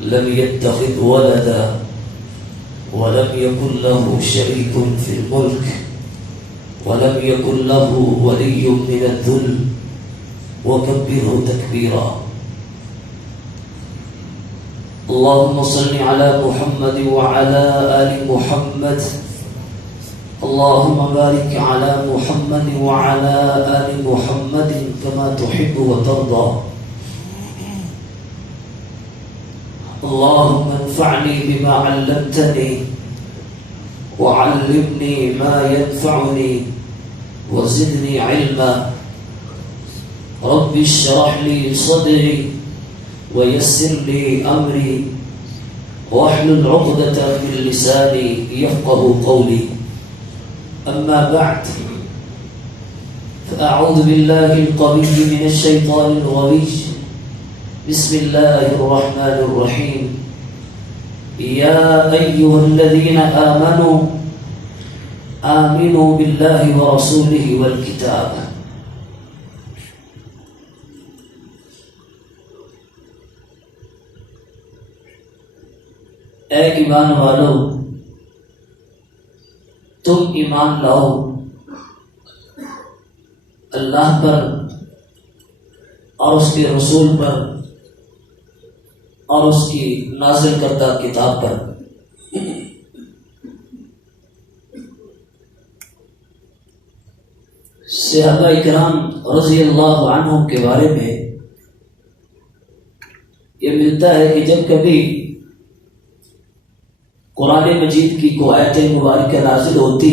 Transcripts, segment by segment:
لم يتخذ ولدا ولم يكن له شريك في الملك ولم يكن له ولي من الذل وكبره تكبيرا. اللهم صل على محمد وعلى آل محمد. اللهم بارك على محمد وعلى آل محمد كما تحب وترضى. اللهم انفعني بما علمتني وعلمني ما ينفعني وزدني علما. رب اشرح لي صدري ويسر لي أمري واحلل عقدة من لساني يفقه قولي. أما بعد، فأعوذ بالله القوي من الشيطان الغوي. بسم الله الرحمن الرحيم. يا أيها الذين آمنوا آمنوا بالله ورسوله والكتاب. اے ایمان والو، تم ایمان لاؤ اللہ پر اور اس کے رسول پر اور اس کی نازل کردہ کتاب پر. صحابہ اکرام رضی اللہ عنہم کے بارے میں یہ ملتا ہے کہ جب کبھی قرآن مجید کی کوئی آیت مبارکہ نازل ہوتی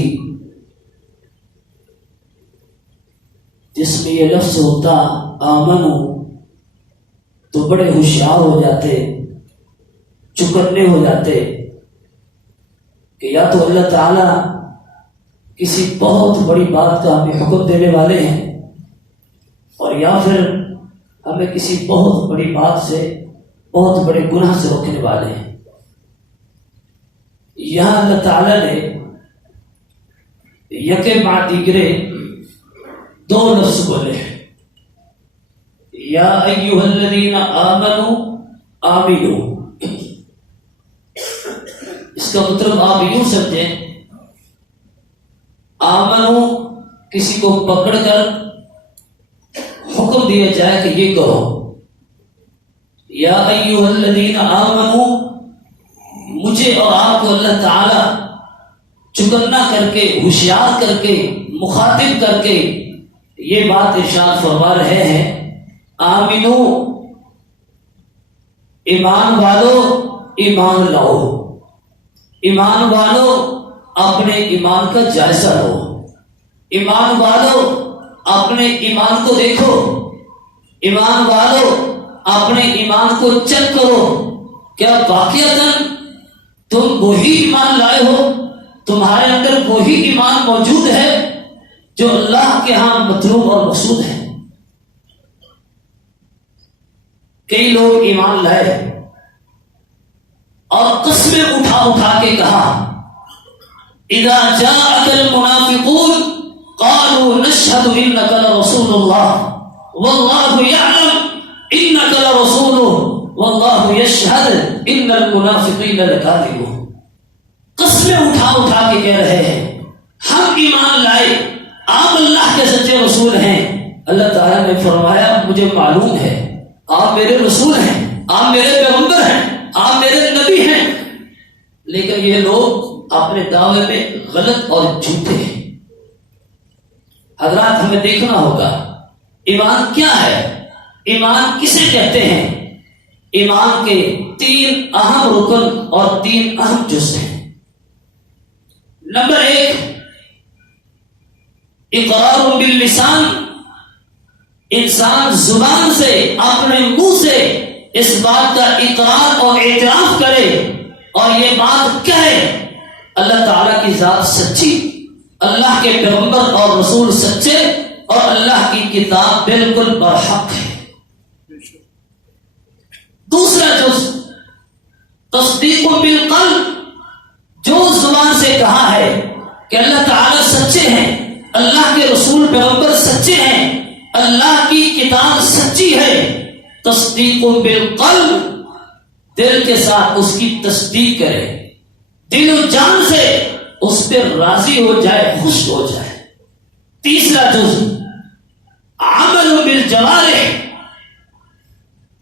جس میں یہ لفظ ہوتا آمنو، تو بڑے ہوشیار ہو جاتے، چکنے ہو جاتے کہ یا تو اللہ تعالیٰ کسی بہت بڑی بات کا ہمیں حکم دینے والے ہیں، اور یا پھر ہمیں کسی بہت بڑی بات سے، بہت بڑے گناہ سے روکنے والے ہیں. یہاں اللہ تعالیٰ نے یکے بعد دیگرے دو لفظ بولے ہیں. یا ایھا الذین آمنوا آمنوا. اس کا مطلب آپ یوں سمجھیں، آمنو کسی کو پکڑ کر حکم دیا جائے کہ یہ کرو. یا ایھا الذین آمنوا، مجھے اور آپ کو اللہ تعالی چکنا کر کے، ہوشیار کر کے، مخاطب کر کے یہ بات ارشاد فرما رہے ہیں، آمنو، ایمان والو ایمان لاؤ. ایمان والو اپنے ایمان کا جائزہ لو. ایمان والو اپنے ایمان کو دیکھو. ایمان والو اپنے ایمان کو چیک کرو. کیا واقعتاً تم وہی ایمان لائے ہو؟ تمہارے اندر وہی ایمان موجود ہے جو اللہ کے ہاں مطلوب اور مقصود ہے؟ کئی لوگ ایمان لائے اور قسمیں اٹھا اٹھا کے کہا، اذا جاءك المنافقون قالوا نشهد انك لرسول الله والله يعلم انك لرسوله والله يشهد ان المنافقين لكاذبون. قسمیں اٹھا اٹھا کے کہہ رہے ہیں ہم ایمان لائے، آپ اللہ کے سچے رسول ہیں. اللہ تعالیٰ نے فرمایا مجھے معلوم ہے آپ میرے رسول ہیں، آپ میرے پیغمبر ہیں، آپ میرے نبی ہیں، لیکن یہ لوگ اپنے دعوے میں غلط اور جھوٹے ہیں. حضرات ہمیں دیکھنا ہوگا ایمان کیا ہے، ایمان کسے کہتے ہیں. ایمان کے 3 اہم رکن اور 3 اہم جز ہیں. نمبر 1، اقرار باللسان. انسان زبان سے، اپنے منہ سے اس بات کا اقرار اور اعتراف کرے اور یہ بات کہے اللہ تعالیٰ کی ذات سچی، اللہ کے پیغمبر اور رسول سچے، اور اللہ کی کتاب بالکل برحق ہے. دوسرا جز تصدیق بالقلب. جو زبان سے کہا ہے کہ اللہ تعالیٰ سچے ہیں، اللہ کے رسول پیغمبر سچے ہیں، اللہ کی کتاب سچی ہے، تصدیق بالقلب، دل کے ساتھ اس کی تصدیق کرے، دل و جان سے اس پہ راضی ہو جائے، خوش ہو جائے۔ تیسرا جز عمل بالجوارح،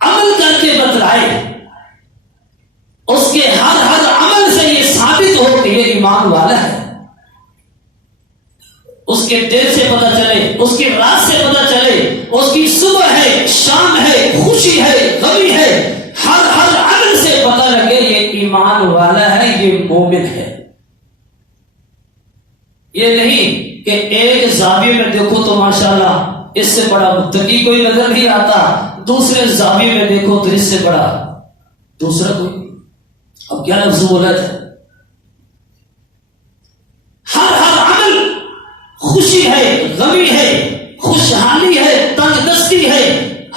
عمل کر کے بتلائے، اس کے ہر عمل سے یہ ثابت ہو کہ یہ ایمان والا ہے۔ اس کے دل سے پتہ چلے، اس کی رات سے پتہ چلے، اس کی صبح ہے، شام ہے، خوشی ہے، غمی ہے، ہر عمل سے پتہ لگے یہ ایمان والا ہے، یہ مومن ہے۔ یہ نہیں کہ ایک زاویے میں دیکھو تو ماشاءاللہ اس سے بڑا متقی کوئی نظر نہیں آتا، دوسرے زاویے میں دیکھو تو اس سے بڑا دوسرا کوئی۔ اب کیا لفظ بولا جائے؟ ہر عمل خوشی ہے، غمی ہے، خوشحالی ہے، تنگ دستی ہے،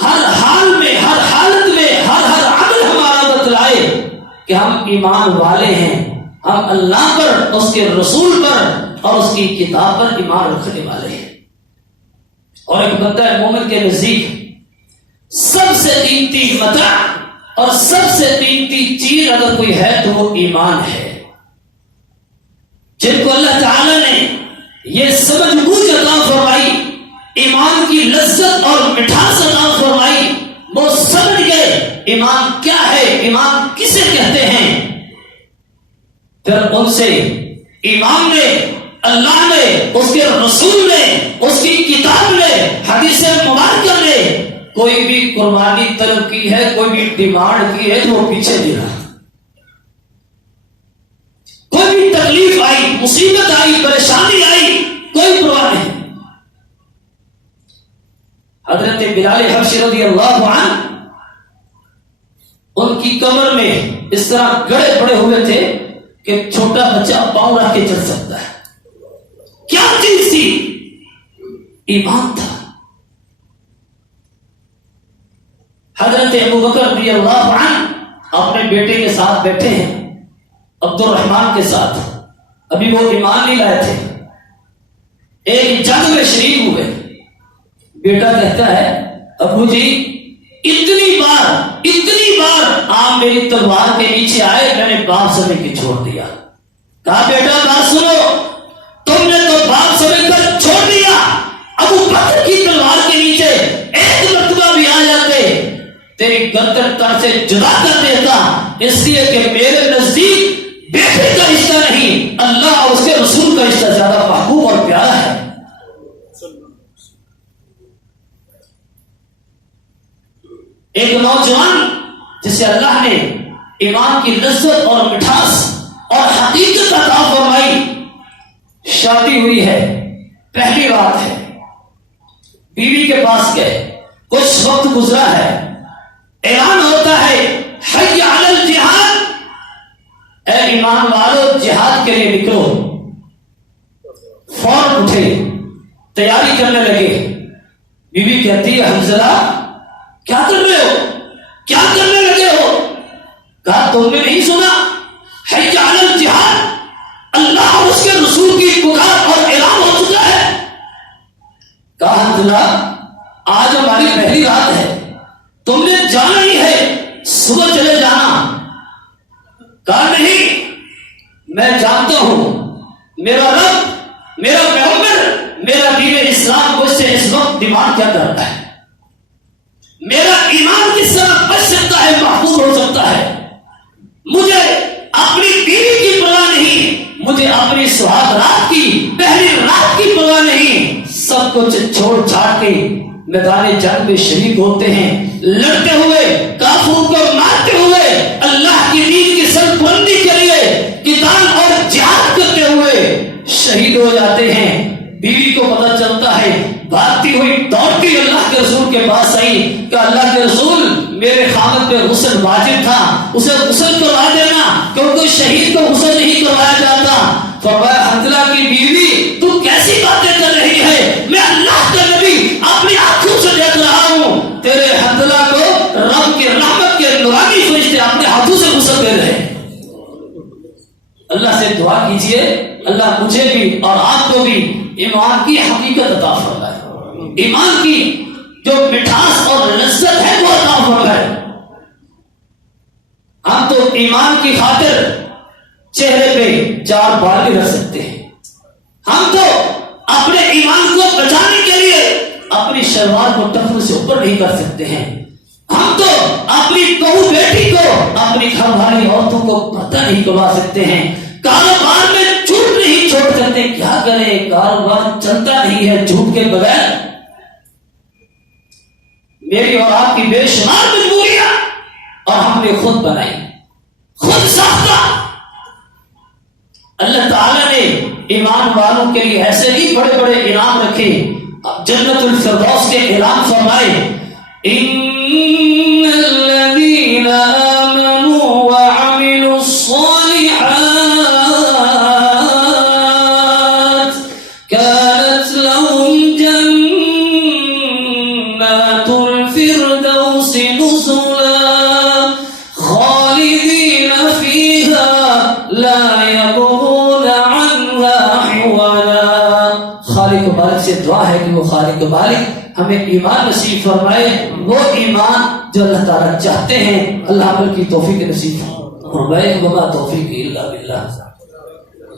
ہر حال میں، ہر حالت میں، ہر عمل ہمارا بتلائے کہ ہم ایمان والے ہیں، ہم اللہ پر، اس کے رسول پر اور اس کی کتاب پر ایمان رکھنے والے ہیں۔ اور ایک بندہ مومن کے نزدیک سب سے قیمتی متاع اور سب سے قیمتی چیز اگر کوئی ہے تو وہ ایمان ہے۔ جن کو اللہ تعالی نے یہ سمجھ بوجھ عطا فرمائی، ایمان کی لذت اور مٹھاس عطا فرمائی، وہ سمجھ گئے ایمان کیا ہے، ایمان کسے کہتے ہیں۔ پھر ان سے ایمان نے، اللہ نے، اس کے رسول نے، اس کی کتاب نے، حدیث مبارکہ نے کوئی بھی قربانی طلب کی ہے، کوئی بھی ڈیمانڈ کی ہے تو وہ پیچھے نہیں رہا۔ کوئی بھی تکلیف آئی، مصیبت آئی، پریشانی آئی، کوئی پرواہ نہیں۔ حضرت بلال حبشی رضی اللہ عنہ، ان کی کمر میں اس طرح گڑے پڑے ہوئے تھے کہ چھوٹا بچہ پاؤں رکھ کے چل سکتا ہے۔ کیا چیز تھی؟ ایمان تھا۔ حضرت ابوبکر رضی اللہ عنہ اپنے بیٹے کے ساتھ بیٹھے ہیں، عبد الرحمن کے ساتھ، ابھی وہ ایمان نہیں لائے تھے، ایک جنگ میں شریک ہوئے۔ بیٹا کہتا ہے ابو جی اتنی بار آپ میری تلوار کے نیچے آئے، میں نے باپ سمجھ کے چھوڑ دیا۔ کہا بیٹا بات سنو، تم نے تو باپ سمجھ کر چھوڑ دیا، ابو بکر کی تلوار کے نیچے ایک مرتبہ بھی آ جاتے تیری گردن تن سے جدا کر دیتا، اس لیے کہ میرے نزدیک بیٹے کا رشتہ نہیں، اللہ اور اس کے رسول کا رشتہ زیادہ محبوب اور پیارا ہے۔ ایک نوجوان جسے اللہ نے ایمان کی لذت اور مٹھاس اور حقیقت عطا فرمائی، شادی ہوئی ہے، پہلی بات ہے، بیوی کے پاس گئے، کچھ وقت گزرا ہے، اعلان ہوتا ہے حی علی الجہاد، اے ایمان والو جہاد کے لیے نکلو۔ فوراً اٹھے، تیاری کرنے لگے۔ بیوی کہتی ہے حنظلہ کیا کر رہے ہو، کیا کرنے لگے ہو؟ کہا تم نے نہیں سنا حی علی الجہاد، اللہ اور اس کے رسول کی پکار اور اعلان ہو چکا ہے۔ کہا حنظلہ آج ہماری پہلی رات ہے، تم نے جانا ہی ہے، صبح چلے جانا۔ کہا نہیں، میں جانتا ہوں میرا رب، میرا پیغمبر، میرا دین اسلام مجھ سے اس وقت ڈیمانڈ کیا کرتا ہے، میرا ایمان کس طرح بچ سکتا ہے، محفوظ ہو سکتا ہے۔ مجھے اپنی بیوی کی پرواہ نہیں، مجھے اپنی سہاگ رات کی، پہلی رات کی پرواہ نہیں۔ سب کچھ چھوڑ چھاڑ کے میدان جنگ میں شریک ہوتے ہیں، لڑتے ہوئے، کافروں کو مارتے ہوئے، اللہ کی دین کی سربلندی کے لیے قتال اور جہاد کرتے ہوئے شہید ہو جاتے ہیں۔ بیوی کو پتہ چلتا ہے، بھاگتی ہوئی دوڑتی اللہ کے رسول کے پاس آئی کہ اللہ کے رسول میرے خامد پہ غسل واجب تھا، اسے غسل کروا دینا، کیونکہ شہید کو غسل نہیں کروایا جاتا۔ فرمایا حنظلہ کی بیوی تو کیسی باتیں کر رہی ہے، میں اللہ کا نبی اپنی آنکھوں سے دیکھ رہا ہوں، تیرے حنظلہ کو رب کی رحمت کے نورانی فرشتے اپنے ہاتھوں سے غسل دے رہے ہیں۔ اللہ سے دعا کیجئے اللہ مجھے بھی اور آپ کو بھی ایمان کی حقیقت عطا فرمائے، ایمان کی جو مٹھاس اور لذت ہے وہ عطا فرمائے۔ لوگ ایمان کی خاطر چہرے پہ 4 بال بھی رکھ سکتے ہیں. ہم تو اپنے ایمان کو بچانے کے لیے اپنی شلوار کو ٹخنے سے اوپر نہیں کر سکتے ہیں. ہم تو اپنی بہو بیٹی کو، اپنی گھر والی عورتوں کو پردہ نہیں کروا سکتے ہیں. کاروبار میں جھوٹ نہیں چھوڑ سکتے. کیا کریں، کاروبار چلتا نہیں ہے جھوٹ کے بغیر. میری اور آپ کی بے شمار مجبوریاں اور ہم نے خود بنائی، خود ساختہ. اللہ تعالیٰ نے ایمان والوں کے لیے ایسے ہی بڑے بڑے انعام رکھے. جنت الفردوس کے اعلان فرمائے، ان الذین آمنوا وعملوا الصالحات كانت لهم جنات الفردوس نزلا خالدین فیہا لا يبغون عنها حولا. خالق مالک سے دعا ہے کہ وہ خالق مالک ہمیں ایمان نصیب فرمائے، وہ ایمان جو اللہ تعالیٰ چاہتے ہیں. اللہ عمل کی توفیق نصیب فرمائے. وما توفیق الا باللہ.